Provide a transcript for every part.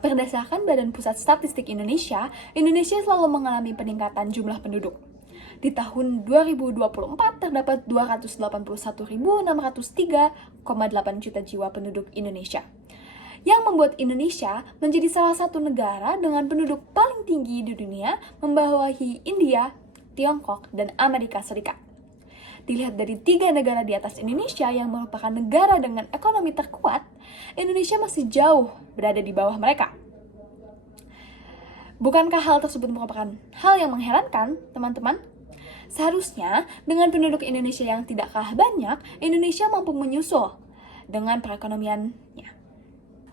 Berdasarkan Badan Pusat Statistik Indonesia, Indonesia selalu mengalami peningkatan jumlah penduduk. Di tahun 2024 terdapat 281.603,8 juta jiwa penduduk Indonesia, yang membuat Indonesia menjadi salah satu negara dengan penduduk paling tinggi di dunia, membawahi India, Tiongkok, dan Amerika Serikat. Dilihat dari 3 negara di atas Indonesia yang merupakan negara dengan ekonomi terkuat, Indonesia masih jauh berada di bawah mereka. Bukankah hal tersebut merupakan hal yang mengherankan, teman-teman? Seharusnya, dengan penduduk Indonesia yang tidak kalah banyak, Indonesia mampu menyusul dengan perekonomiannya.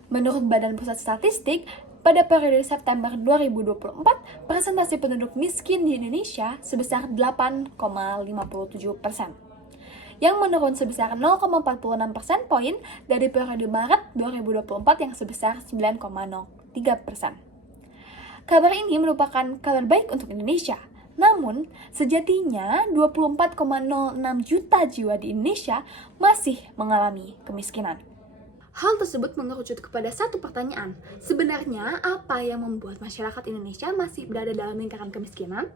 Menurut Badan Pusat Statistik, pada periode September 2024, persentase penduduk miskin di Indonesia sebesar 8,57%, yang menurun sebesar 0,46 persen poin dari periode Maret 2024 yang sebesar 9,03%. Kabar ini merupakan kabar baik untuk Indonesia. Namun, sejatinya 24,06 juta jiwa di Indonesia masih mengalami kemiskinan. Hal tersebut mengerucut kepada satu pertanyaan. Sebenarnya, apa yang membuat masyarakat Indonesia masih berada dalam lingkaran kemiskinan?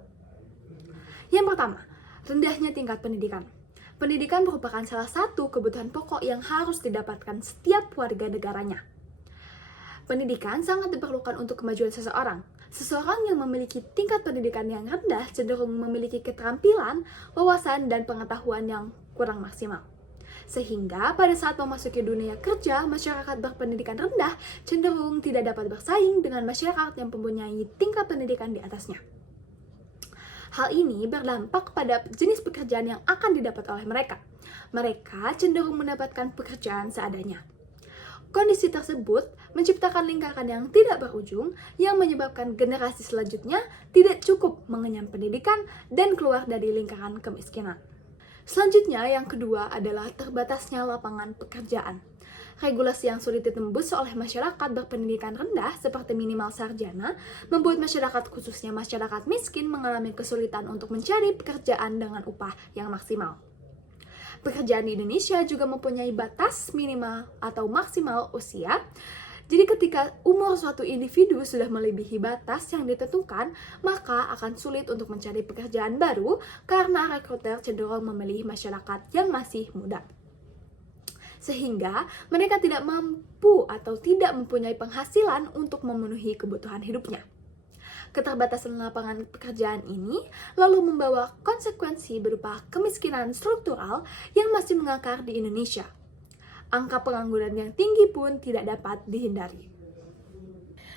Yang pertama, rendahnya tingkat pendidikan. Pendidikan merupakan salah satu kebutuhan pokok yang harus didapatkan setiap warga negaranya. Pendidikan sangat diperlukan untuk kemajuan seseorang. Seseorang yang memiliki tingkat pendidikan yang rendah cenderung memiliki keterampilan, wawasan, dan pengetahuan yang kurang maksimal. Sehingga pada saat memasuki dunia kerja, masyarakat berpendidikan rendah cenderung tidak dapat bersaing dengan masyarakat yang mempunyai tingkat pendidikan di atasnya. Hal ini berdampak pada jenis pekerjaan yang akan didapat oleh mereka. Mereka cenderung mendapatkan pekerjaan seadanya. Kondisi tersebut menciptakan lingkaran yang tidak berujung yang menyebabkan generasi selanjutnya tidak cukup mengenyam pendidikan dan keluar dari lingkaran kemiskinan. Selanjutnya, yang kedua adalah terbatasnya lapangan pekerjaan. Regulasi yang sulit ditembus oleh masyarakat berpendidikan rendah seperti minimal sarjana membuat masyarakat, khususnya masyarakat miskin, mengalami kesulitan untuk mencari pekerjaan dengan upah yang maksimal. Pekerjaan di Indonesia juga mempunyai batas minimal atau maksimal usia. Jadi ketika umur suatu individu sudah melebihi batas yang ditentukan, maka akan sulit untuk mencari pekerjaan baru karena rekruter cenderung memilih masyarakat yang masih muda. Sehingga mereka tidak mampu atau tidak mempunyai penghasilan untuk memenuhi kebutuhan hidupnya. Keterbatasan lapangan pekerjaan ini lalu membawa konsekuensi berupa kemiskinan struktural yang masih mengakar di Indonesia. Angka pengangguran yang tinggi pun tidak dapat dihindari.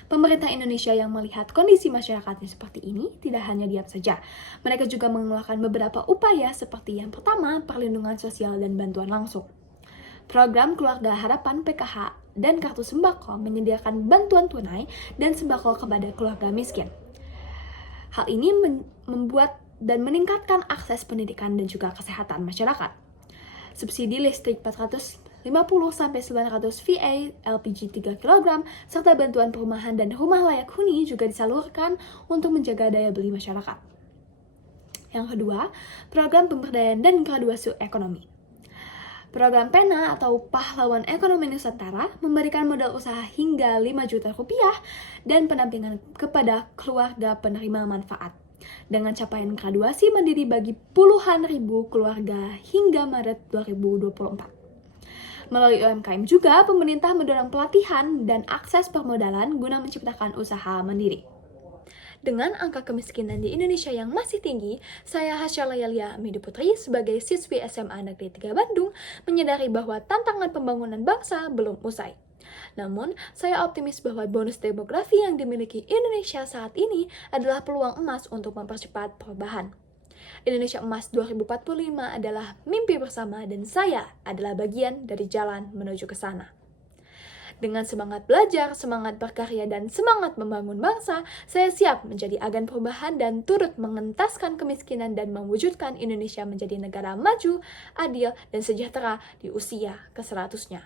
Pemerintah Indonesia yang melihat kondisi masyarakatnya seperti ini tidak hanya diam saja. Mereka juga mengeluarkan beberapa upaya seperti yang pertama, perlindungan sosial dan bantuan langsung. Program Keluarga Harapan PKH dan Kartu Sembako menyediakan bantuan tunai dan sembako kepada keluarga miskin. Hal ini membuat dan meningkatkan akses pendidikan dan juga kesehatan masyarakat. Subsidi listrik 450-900 VA LPG 3 kg serta bantuan perumahan dan rumah layak huni juga disalurkan untuk menjaga daya beli masyarakat. Yang kedua, program pemberdayaan dan graduasi ekonomi. Program PENA atau Pahlawan Ekonomi Nusantara memberikan modal usaha hingga 5 juta rupiah dan pendampingan kepada keluarga penerima manfaat. Dengan capaian graduasi mandiri bagi puluhan ribu keluarga hingga Maret 2024. Melalui UMKM juga, pemerintah mendorong pelatihan dan akses permodalan guna menciptakan usaha mandiri. Dengan angka kemiskinan di Indonesia yang masih tinggi, saya Hasya Layalia Amidi Putri sebagai siswi SMA Negeri 3 Bandung menyadari bahwa tantangan pembangunan bangsa belum usai. Namun, saya optimis bahwa bonus demografi yang dimiliki Indonesia saat ini adalah peluang emas untuk mempercepat perubahan. Indonesia Emas 2045 adalah mimpi bersama dan saya adalah bagian dari jalan menuju ke sana. Dengan semangat belajar, semangat berkarya, dan semangat membangun bangsa, saya siap menjadi agen perubahan dan turut mengentaskan kemiskinan dan mewujudkan Indonesia menjadi negara maju, adil, dan sejahtera di usia ke-100-nya.